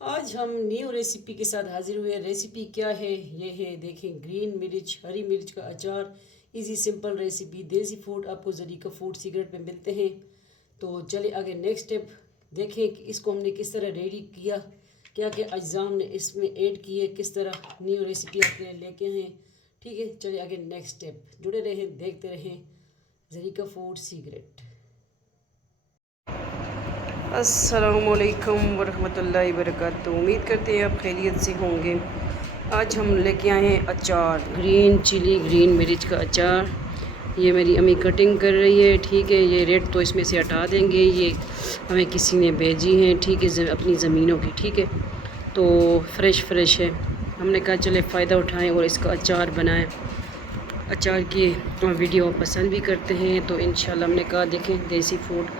आज हम new recipe के साथ हाजिर हुए। रेसिपी क्या है? ये है, देखें, ग्रीन मिर्च, हरी मिर्च का अचार। इजी सिंपल रेसिपी, देसी फूड आपको ज़रीका फूड सीक्रेट में मिलते हैं। तो चले आगे नेक्स्ट स्टेप देखें कि इसको हमने किस तरह रेडी किया, क्या क्या अज्जा हमने इसमें ऐड किए, किस तरह न्यू रेसिपी अपने लेके हैं। ठीक है, चले आगे नेक्स्ट स्टेप। जुड़े रहें, देखते रहें ज़रीका फूड सीक्रेट। अस्सलामुअलैकुम वरहमतुल्लाहि वबरकातुहू। उम्मीद करते हैं आप खैरियत से होंगे। आज हम लेके आए हैं अचार, ग्रीन चिली ग्रीन मिर्च का अचार। ये मेरी अम्मी कटिंग कर रही है। ठीक है, ये रेड तो इसमें से हटा देंगे, ये हमें किसी ने भेजी हैं। ठीक है, अपनी ज़मीनों की। ठीक है, तो फ्रेश है। हमने कहा चले फ़ायदा उठाएं और इसका अचार बनाएं। अचार की वीडियो पसंद भी करते हैं तो इंशाल्लाह हमने कहा देखें देसी फूड।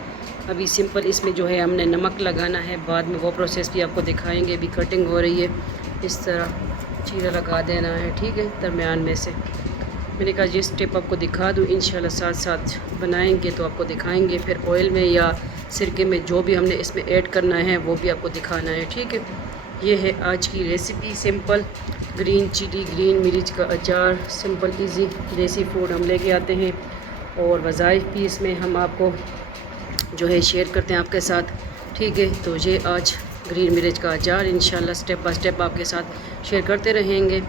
अभी सिंपल इसमें जो है हमने नमक लगाना है, बाद में वो प्रोसेस भी आपको दिखाएंगे। अभी कटिंग हो रही है, इस तरह चीरा लगा देना है। ठीक है, दरमियान में से मैंने कहा ये स्टेप आपको दिखा दूँ, इंशाल्लाह साथ साथ बनाएंगे तो आपको दिखाएंगे। फिर ऑयल में या सिरके में जो भी हमने इसमें ऐड करना है वो भी आपको दिखाना है। ठीक है, ये है आज की recipe, simple green chilli green मिर्च का अचार। सिंपल इजी देसी फूड हम लेके आते हैं और वज़ाइफ भी इसमें हम आपको जो है शेयर करते हैं आपके साथ। ठीक है, तो ये आज ग्रीन मिर्च का अचार इंशाल्लाह स्टेप बाय स्टेप आपके साथ शेयर करते रहेंगे।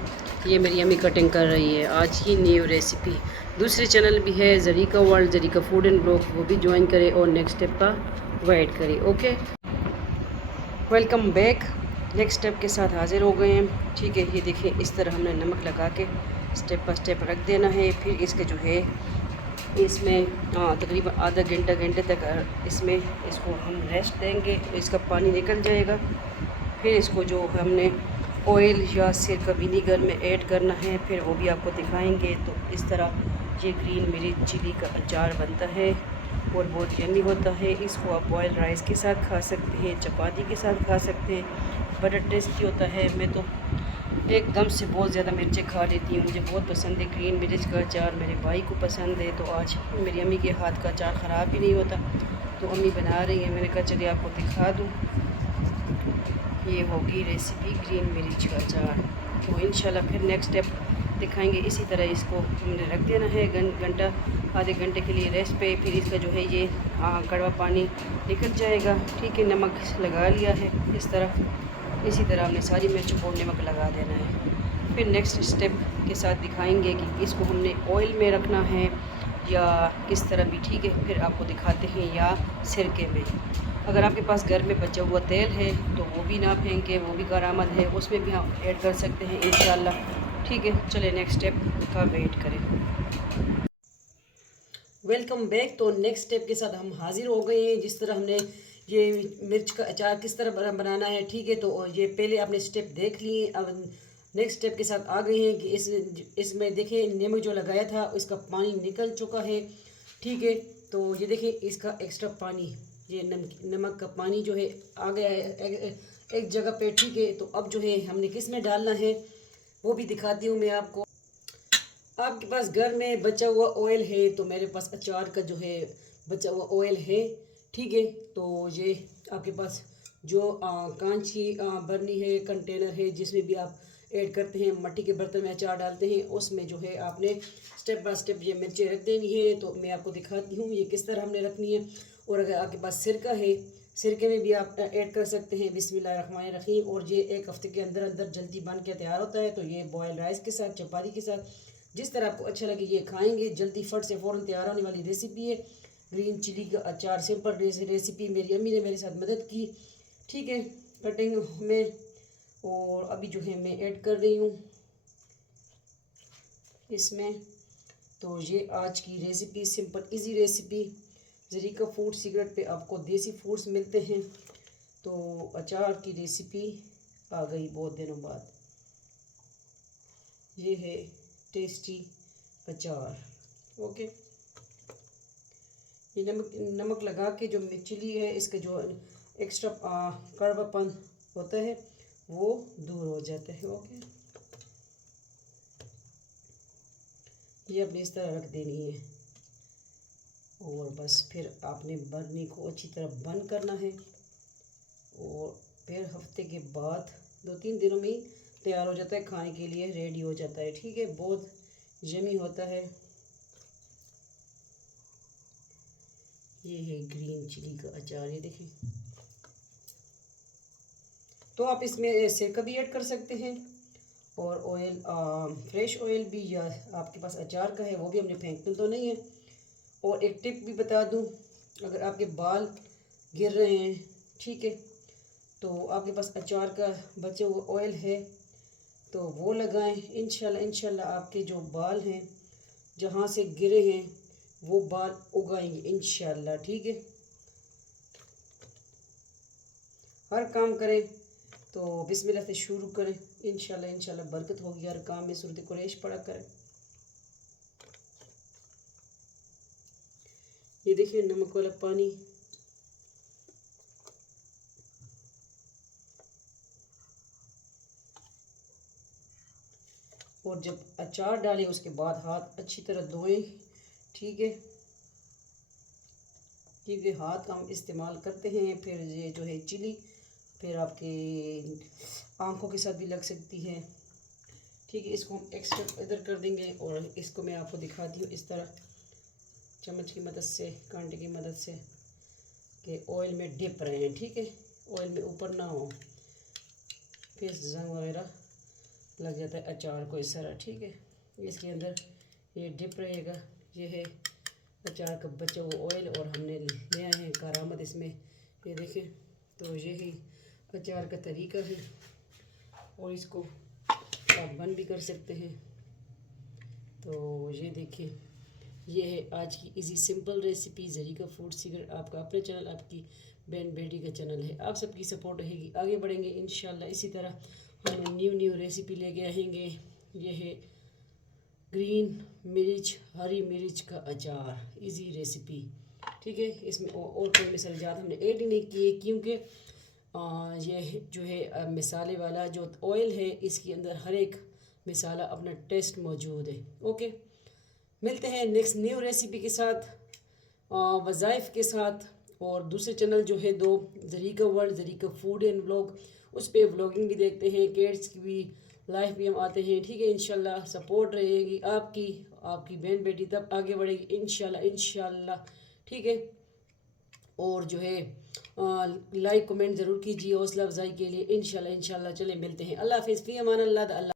ये मेरी अम्मी कटिंग कर रही है आज की न्यू रेसिपी। दूसरे चैनल भी है Zarika world, Zarika food and blog, वो भी ज्वाइन करें और नेक्स्ट स्टेप का वेट करें। Okay, welcome back. Next step के साथ हाजिर हो गए हैं। ठीक है, ये देखिए इस तरह हमने नमक लगा के स्टेप बाय स्टेप रख देना है। फिर इसके जो है इसमें तकरीबन आधा घंटे तक इसमें इसको हम रेस्ट देंगे, तो इसका पानी निकल जाएगा। फिर इसको जो हमने ऑयल या सिरका विनीगर में ऐड करना है, फिर वो भी आपको दिखाएंगे। तो इस तरह ये ग्रीन मिर्च चिली का अचार बनता है और बहुत यम्मी होता है। इसको आप बॉयल राइस के साथ खा सकते हैं, चपाती के साथ खा सकते हैं, बड़ा टेस्टी होता है। मैं तो एकदम से बहुत ज़्यादा मिर्चें खा लेती हूँ, मुझे बहुत पसंद है ग्रीन मिर्च का अचार। मेरे भाई को पसंद है। तो आज मेरी अम्मी के हाथ का अचार ख़राब भी नहीं होता, तो अम्मी बना रही है। मैंने कहा चलिए आपको दिखा दूँ। ये होगी रेसिपी ग्रीन मिर्च का अचार। तो इंशाल्लाह फिर नेक्स्ट स्टेप दिखाएंगे। इसी तरह इसको हमने रख देना है घंटा आधे घंटे के लिए रेस्ट पे। फिर इसका जो है ये कड़वा पानी निकल जाएगा। ठीक है, नमक लगा लिया है इस तरह। इसी तरह हमने सारी मिर्चों को नमक लगा देना है। फिर नेक्स्ट स्टेप के साथ दिखाएंगे कि इसको हमने ऑयल में रखना है या किस तरह भी। ठीक है, फिर आपको दिखाते हैं, या सिरके में। अगर आपके पास घर में बचा हुआ तेल है तो वो भी ना फेंके, वो भी कारामद है, उसमें भी हम ऐड कर सकते हैं इंशाल्लाह। ठीक है, चले नेक्स्ट स्टेप का वेट करें। Welcome back. तो नेक्स्ट स्टेप के साथ हम हाजिर हो गए हैं। जिस तरह हमने ये मिर्च का अचार किस तरह बनाना है, ठीक है, तो ये पहले आपने स्टेप देख लिए। अब नेक्स्ट स्टेप के साथ आ गए हैं कि इसमें देखें नमक जो लगाया था इसका पानी निकल चुका है। ठीक है, तो ये देखें इसका एक्स्ट्रा पानी, ये नमक का पानी जो है आ गया है एक जगह पे। ठीक है, तो अब जो है हमने किस में डालना है वो भी दिखाती हूँ मैं आपको। आपके पास घर में बचा हुआ ऑयल है, तो मेरे पास अचार का जो है बचा हुआ ऑयल है। ठीक है, तो ये आपके पास जो कांच की बर्नी है, कंटेनर है, जिसमें भी आप ऐड करते हैं, मट्टी के बर्तन में अचार डालते हैं, उसमें जो है आपने स्टेप बाय स्टेप ये मिर्चें रख देनी है। तो मैं आपको दिखाती हूँ ये किस तरह हमने रखनी है। और अगर आपके पास सिरका है, सिरके में भी आप ऐड कर सकते हैं। बिस्मिल्लाहिर्रहमानिर्रहीम। और ये एक हफ्ते के अंदर अंदर जल्दी बन के तैयार होता है। तो ये बॉयल राइस के साथ, चपाती के साथ, जिस तरह आपको अच्छा लगे ये खाएंगे। जल्दी फट से फ़ौरन तैयार होने वाली रेसिपी है ग्रीन चिली का अचार। सिंपल रेसिपी, मेरी अम्मी ने मेरे साथ मदद की। ठीक है, कटिंग में। और अभी जो है मैं ऐड कर रही हूँ इसमें। तो ये आज की recipe, simple easy recipe, Zarika food secret पे आपको देसी फूड्स मिलते हैं। तो अचार की रेसिपी आ गई बहुत दिनों बाद। ये है टेस्टी अचार। ओके, ये नमक लगा के जो चिली है इसका जो एक्स्ट्रा कड़वापन होता है वो दूर हो जाता है। ओके, ये अपनी इस तरह रख देनी है और बस फिर आपने बर्नी को अच्छी तरह बंद करना है और फिर हफ्ते के बाद 2-3 दिनों में ही तैयार हो जाता है, खाने के लिए रेडी हो जाता है। ठीक है, बहुत यमी होता है। ये है ग्रीन चिली का अचार, ये देखें। तो आप इसमें सिरका भी ऐड कर सकते हैं और ऑयल, फ्रेश ऑयल भी, या आपके पास अचार का है वो भी, हमने फेंकना तो नहीं है। और एक टिप भी बता दूं, अगर आपके बाल गिर रहे हैं, ठीक है, तो आपके पास अचार का बचे हुआ ऑयल है तो वो लगाएं। इंशाल्लाह इंशाल्लाह आपके जो बाल हैं जहाँ से गिरे हैं वो बाल उगाएंगे इंशाल्लाह। ठीक है, हर काम करें तो बिस्मिल्लाह से शुरू करें, इंशाल्लाह इंशाल्लाह बरकत होगी हर काम में। सूरत कुरैश पढ़ा करें। ये देखिए नमक वाला पानी, और जब अचार डालें उसके बाद हाथ अच्छी तरह धोएं। ठीक है, क्योंकि हाथ हम इस्तेमाल करते हैं, फिर ये जो है चिली फिर आपके आंखों के साथ भी लग सकती है। ठीक है, इसको हम एक्स्ट्रा इधर कर देंगे और इसको मैं आपको दिखाती हूँ इस तरह चम्मच की मदद से, कांटे की मदद से, कि ऑयल में डिप रहे हैं। ठीक है, ऑयल में ऊपर ना हो, फिर जंग वगैरह लग जाता है अचार को इस तरह। ठीक है, इसके अंदर ये डिप रहेगा। ये है अचार का बचा हुआ ऑयल और हमने ले आए हैं करामत इसमें, ये देखें। तो यही अचार का तरीका है और इसको आप बंद भी कर सकते हैं। तो ये देखें, ये है आज की easy simple recipe Zarika food secret, आपका अपना चैनल, आपकी बहन बेटी का चैनल है। आप सबकी सपोर्ट रहेगी, आगे बढ़ेंगे इंशाल्लाह। इसी तरह हम न्यू रेसिपी लेके आएंगे। ये है ग्रीन मिर्च, हरी मिर्च का अचार, इजी रेसिपी। ठीक है, इसमें और कोई मसालेजात हमने ऐड ही नहीं किए, क्योंकि ये जो है मसाले वाला जो ऑयल है इसके अंदर हर एक मसाला अपना टेस्ट मौजूद है। ओके, मिलते हैं नेक्स्ट न्यू रेसिपी के साथ, वज़ाइफ के साथ। और दूसरे चैनल जो है दो, Zarika world, Zarika food and vlog, उस पर व्लॉगिंग भी देखते हैं, किड्स की भी लाइफ भी हम आते हैं। ठीक है, इंशाल्लाह सपोर्ट रहेगी आपकी, आपकी बहन बेटी तब आगे बढ़ेगी इंशाल्लाह इंशाल्लाह। ठीक है, और जो है लाइक कमेंट ज़रूर कीजिए हौसला अफजाई के लिए इंशाल्लाह इंशाल्लाह। चले मिलते हैं, अल्लाह हाफिज़, फ़ी अमान अल्लाह।